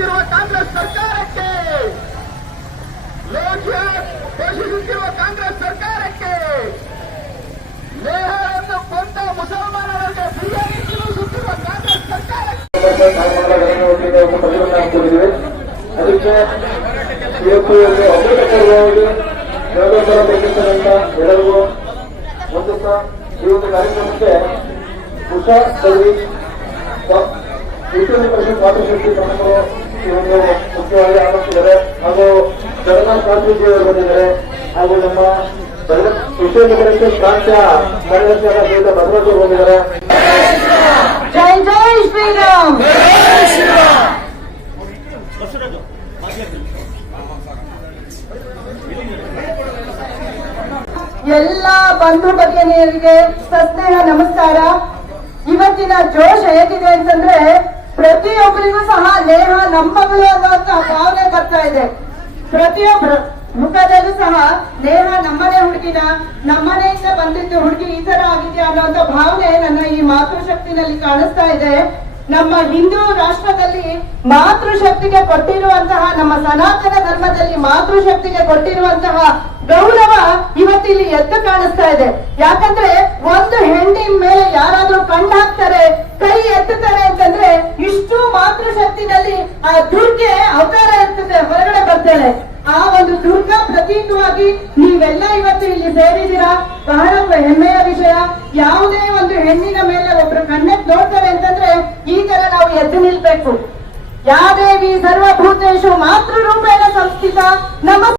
ಪೋಷಿಸುತ್ತಿರುವ ಕಾಂಗ್ರೆಸ್ ಸರ್ಕಾರಕ್ಕೆ, ಪೋಷಿಸುತ್ತಿರುವ ಕಾಂಗ್ರೆಸ್ ಸರ್ಕಾರಕ್ಕೆ, ನೇಹವನ್ನು ಕೊಂದ ಮುಸಲ್ಮಾನರಿಗೆ ಬಿರಿಯಾನಿ ತಿನ್ನಿಸುತ್ತಿರುವ ಕಾಂಗ್ರೆಸ್ ಸರ್ಕಾರಕ್ಕೆ ಅದಕ್ಕೆ ಇವತ್ತು ಅಮೃತಪೂರ್ವವಾಗಿ ಬೇಕಿರ್ತಕ್ಕಂಥ ಎಲ್ಲರಿಗೂ ಒಂದು ಈ ಒಂದು ಕಾರ್ಯಕ್ರಮಕ್ಕೆ ಉಷಾ ಸರ್ವಿಸ್ 80% ಮಾತೃಶಕ್ತಿ ಸಂಸ್ಥೆಗಳು ಈ ಒಂದು ಮುಖ್ಯವಾಗಿ ಆಗಮಿಸಿದ್ದಾರೆ ಹಾಗೂ ಜಗನ್ನಾಥ್ ಕಾಂತೇಜಿ ಅವರು ಬಂದಿದ್ದಾರೆ ಹಾಗೂ ನಮ್ಮ ವಿಶ್ವ ಲಿಬರೇಷನ್ ಪ್ರಾಂತ್ಯ ಕಾರ್ಯದರ್ಶಿಯಾದ ಶ್ರೀಯುತ ಬಸವರಾಜ್ ಅವರು ಬಂದಿದ್ದಾರೆ. ಜೈ ಜೈ ಶ್ರೀರಾಮ್. ಎಲ್ಲ ಬಂಧು ಭಗಿನಿಯರಿಗೆ ಸಸ್ನೇಹ ನಮಸ್ಕಾರ. ಇವತ್ತಿನ ಜೋಶ್ ಹೇಗಿದೆ ಅಂತಂದ್ರೆ ಪ್ರತಿಯೊಬ್ಬರಿಗೂ ಸಹ ನೇಹ ನಮ್ಮಗಳು ಅನ್ನುವಂತ ಭಾವನೆ ಬರ್ತಾ ಇದೆ. ಪ್ರತಿಯೊಬ್ಬರು ಮುಖದಲ್ಲೂ ಸಹ ನೇಹ ನಮ್ಮನೆ ಹುಡುಗಿನ, ನಮ್ಮನೆಯಿಂದ ಬಂದಿದ್ದು ಹುಡುಗಿ ಈ ತರ ಆಗಿದೆಯಾ ಅನ್ನುವಂತ ಭಾವನೆ ನನ್ನ ಈ ಮಾತೃಶಕ್ತಿನಲ್ಲಿ ಕಾಣಿಸ್ತಾ ಇದೆ. ನಮ್ಮ ಹಿಂದೂ ರಾಷ್ಟ್ರದಲ್ಲಿ ಮಾತೃಶಕ್ತಿಗೆ ಕೊಟ್ಟಿರುವಂತಹ, ನಮ್ಮ ಸನಾತನ ಧರ್ಮದಲ್ಲಿ ಮಾತೃಶಕ್ತಿಗೆ ಕೊಟ್ಟಿರುವಂತಹ ಗೌರವ ಇವತ್ತಿಲ್ಲಿ ಎದ್ದು ಕಾಣಿಸ್ತಾ ಇದೆ. ಯಾಕಂದ್ರೆ ಒಂದು ಹೆಣ್ಣಿನ ಮೇಲೆ ಯಾರಾದ್ರೂ ಕಣ್ಣು ಹಾಕ್ತಾರೆ, ಕೈ ಎತ್ತುತ್ತಾರೆ ಅಂತಂದ್ರೆ ಇಷ್ಟು ಮಾತೃಶಕ್ತಿನಲ್ಲಿ ಆ ದುರ್ಗೆ ಅವತಾರ ಇರ್ತದೆ, ಹೊರಗಡೆ ಬರ್ತಾಳೆ. ಆ ಒಂದು ದುರ್ಗಾ ಪ್ರತೀಕವಾಗಿ ನೀವೆಲ್ಲ ಇವತ್ತು ಇಲ್ಲಿ ಸೇರಿದ್ದೀರಾ. ಬಹಳ ಹೆಮ್ಮೆಯ ವಿಷಯ. ಯಾವುದೇ ಒಂದು ಹೆಣ್ಣಿನ ಮೇಲೆ ಒಬ್ರು ಕಣ್ಣೆತ್ ನೋಡ್ತಾರೆ ಅಂತಂದ್ರೆ ಈ ತರ ನಾವು ಎದ್ದು ನಿಲ್ಬೇಕು. ಯಾದೇವಿ ಸರ್ವಭೂತೇಶು ಮಾತೃರೂಪೇಣ ಸಂಸ್ಥಿತ. ನಮ್ಮ